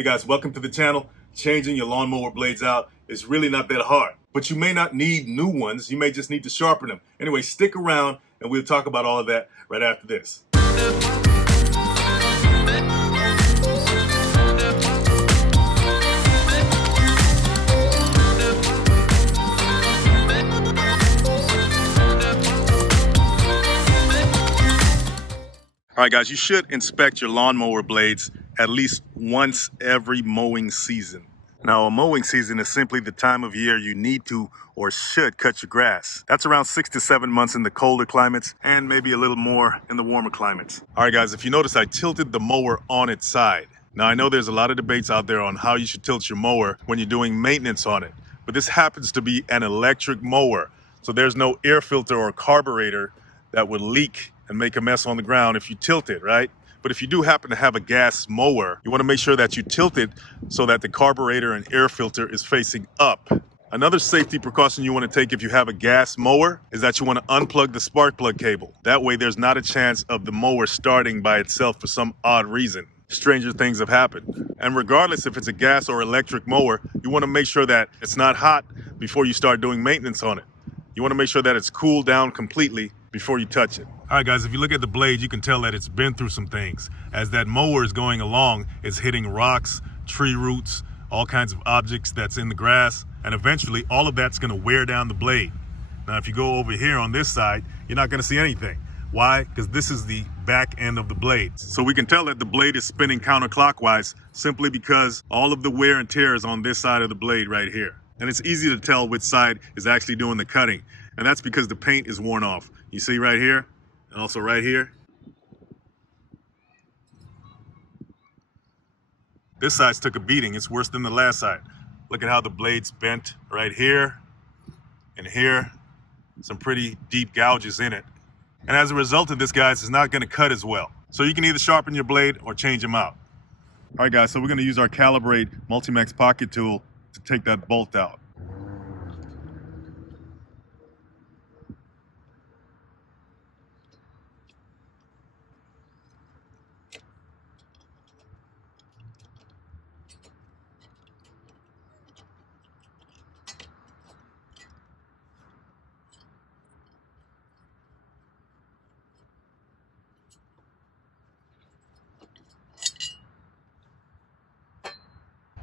Hey guys, welcome to the channel. Changing your lawnmower blades out is really not that hard, but you may not need new ones. You may just need to sharpen them. Anyway, stick around and we'll talk about all of that right after this. All right, guys, you should inspect your lawnmower blades at least once every mowing season. Now, a mowing season is simply the time of year you need to or should cut your grass. That's around 6 to 7 months in the colder climates and maybe a little more in the warmer climates. All right, guys, if you notice, I tilted the mower on its side. Now, I know there's a lot of debates out there on how you should tilt your mower when you're doing maintenance on it, but this happens to be an electric mower, so there's no air filter or carburetor that would leak and make a mess on the ground if you tilt it, right? But if you do happen to have a gas mower, you want to make sure that you tilt it so that the carburetor and air filter is facing up. Another safety precaution you want to take if you have a gas mower is that you want to unplug the spark plug cable. That way there's not a chance of the mower starting by itself for some odd reason. Stranger things have happened. And regardless if it's a gas or electric mower, you want to make sure that it's not hot before you start doing maintenance on it. You want to make sure that it's cooled down completely before you touch it. All right, guys, if you look at the blade, you can tell that it's been through some things. As that mower is going along, it's hitting rocks, tree roots, all kinds of objects that's in the grass, and eventually all of that's going to wear down the blade. Now, if you go over here on this side, you're not going to see anything. Why? Because this is the back end of the blade. So we can tell that the blade is spinning counterclockwise simply because all of the wear and tear is on this side of the blade right here. And it's easy to tell which side is actually doing the cutting. And that's because the paint is worn off. You see right here, and also right here. This side's took a beating. It's worse than the last side. Look at how the blade's bent right here and here. Some pretty deep gouges in it. And as a result of this, guys, it's not going to cut as well. So you can either sharpen your blade or change them out. All right, guys, so we're going to use our Calibrate MultiMax pocket tool to take that bolt out.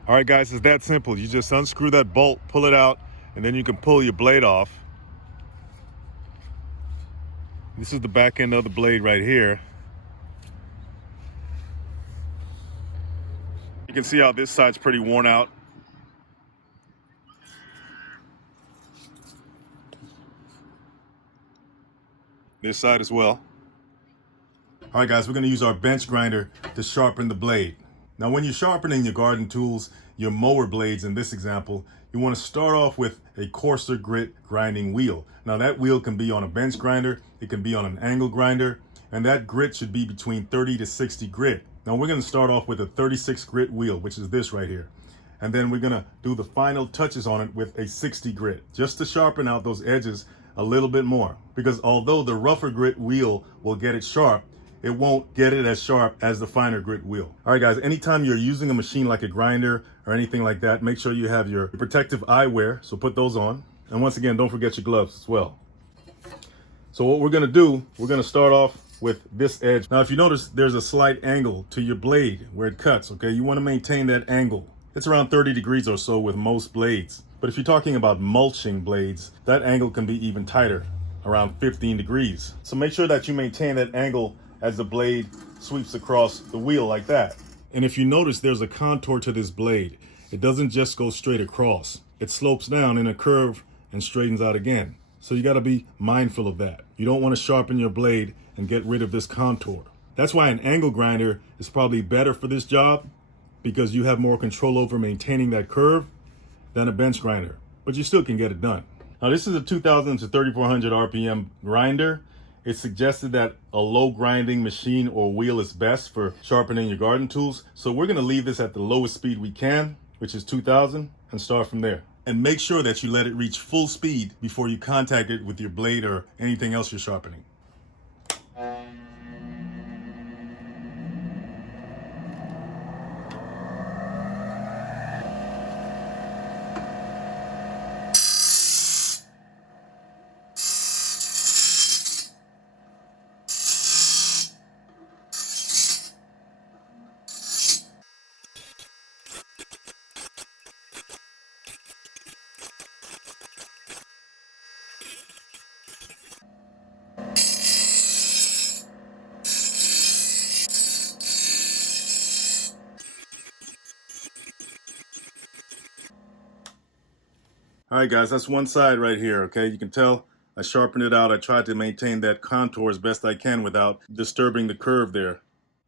All right, guys, it's that simple. You just unscrew that bolt, pull it out, and then you can pull your blade off. This is the back end of the blade right here. You can see how this side's pretty worn out. This side as well. All right, guys, we're gonna use our bench grinder to sharpen the blade. Now, when you're sharpening your garden tools, your mower blades in this example, you want to start off with a coarser grit grinding wheel. Now, that wheel can be on a bench grinder, it can be on an angle grinder, and that grit should be between 30 to 60 grit. Now, we're going to start off with a 36 grit wheel, which is this right here. And then we're going to do the final touches on it with a 60 grit, just to sharpen out those edges a little bit more. Because although the rougher grit wheel will get it sharp, it won't get it as sharp as the finer grit wheel. All right, guys, anytime you're using a machine like a grinder or anything like that, make sure you have your protective eyewear, so put those on. And once again, don't forget your gloves as well. So what we're gonna do, we're gonna start off with this edge. Now, if you notice, there's a slight angle to your blade where it cuts, okay? You wanna maintain that angle. It's around 30 degrees or so with most blades. But if you're talking about mulching blades, that angle can be even tighter, around 15 degrees. So make sure that you maintain that angle as the blade sweeps across the wheel like that. And if you notice, there's a contour to this blade. It doesn't just go straight across. It slopes down in a curve and straightens out again. So you gotta be mindful of that. You don't wanna sharpen your blade and get rid of this contour. That's why an angle grinder is probably better for this job, because you have more control over maintaining that curve than a bench grinder, but you still can get it done. Now, this is a 2000 to 3400 RPM grinder. It's suggested that a low grinding machine or wheel is best for sharpening your garden tools. So we're gonna leave this at the lowest speed we can, which is 2000, and start from there. And make sure that you let it reach full speed before you contact it with your blade or anything else you're sharpening. All right, guys, that's one side right here, okay? You can tell I sharpened it out. I tried to maintain that contour as best I can without disturbing the curve there.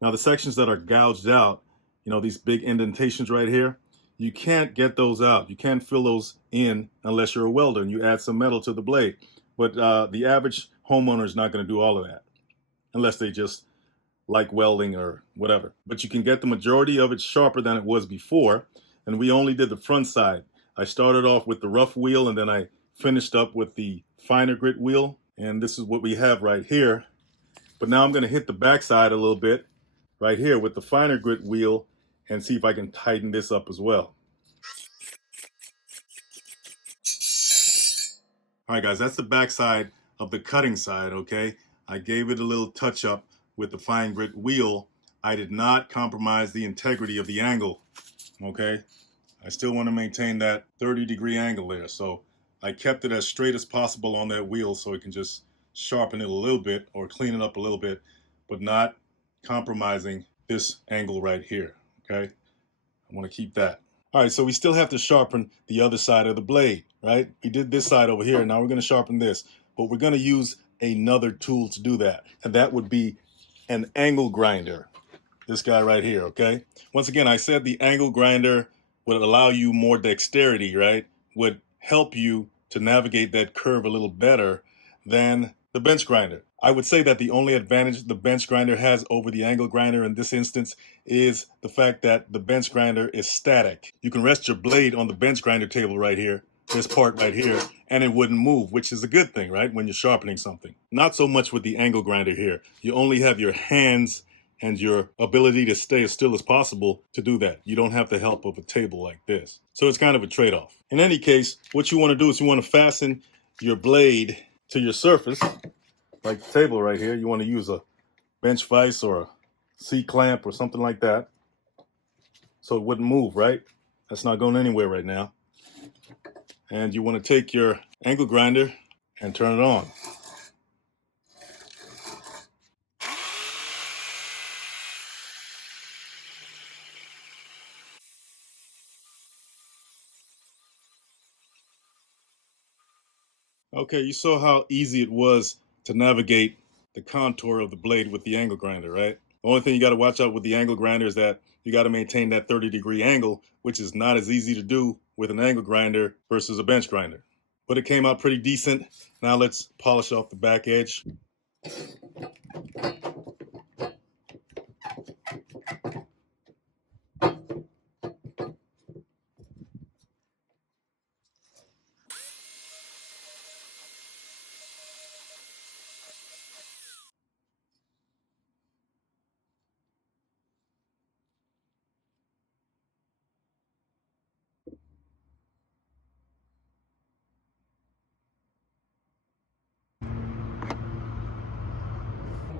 Now, the sections that are gouged out, you know, these big indentations right here, you can't get those out. You can't fill those in unless you're a welder and you add some metal to the blade. But the average homeowner is not going to do all of that unless they just like welding or whatever. But you can get the majority of it sharper than it was before. And we only did the front side. I started off with the rough wheel and then I finished up with the finer grit wheel. And this is what we have right here. But now I'm going to hit the back side a little bit right here with the finer grit wheel and see if I can tighten this up as well. All right, guys, that's the back side of the cutting side, okay? I gave it a little touch up with the fine grit wheel. I did not compromise the integrity of the angle, okay? I still want to maintain that 30-degree angle there. So I kept it as straight as possible on that wheel so it can just sharpen it a little bit or clean it up a little bit, but not compromising this angle right here, okay? I want to keep that. All right, so we still have to sharpen the other side of the blade, right? We did this side over here. Now we're going to sharpen this, but we're going to use another tool to do that, and that would be an angle grinder. This guy right here, okay? Once again, I said the angle grinder would allow you more dexterity, right? Would help you to navigate that curve a little better than the bench grinder. I would say that the only advantage the bench grinder has over the angle grinder in this instance is the fact that the bench grinder is static. You can rest your blade on the bench grinder table right here, this part right here, and it wouldn't move, which is a good thing, right? When you're sharpening something. Not so much with the angle grinder here. You only have your hands and your ability to stay as still as possible to do that. You don't have the help of a table like this. So it's kind of a trade-off. In any case, what you want to do is you want to fasten your blade to your surface, like the table right here. You want to use a bench vise or a C-clamp or something like that so it wouldn't move, right? That's not going anywhere right now. And you want to take your angle grinder and turn it on. Okay, you saw how easy it was to navigate the contour of the blade with the angle grinder, right? The only thing you got to watch out with the angle grinder is that you got to maintain that 30-degree angle, which is not as easy to do with an angle grinder versus a bench grinder. But it came out pretty decent. Now let's polish off the back edge.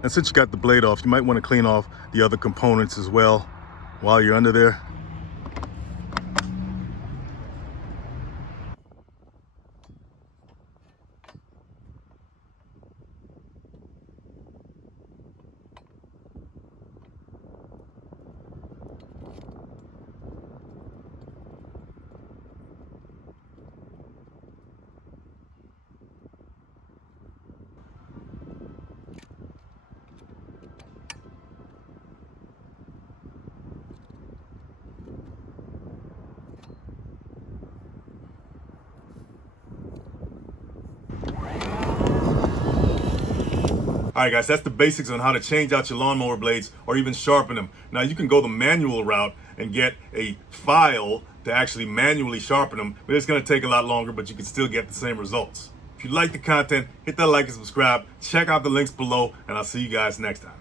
And since you got the blade off, you might want to clean off the other components as well while you're under there. All right, guys, that's the basics on how to change out your lawnmower blades or even sharpen them. Now, you can go the manual route and get a file to actually manually sharpen them, but it's going to take a lot longer, but you can still get the same results. If you like the content, hit that like and subscribe. Check out the links below, and I'll see you guys next time.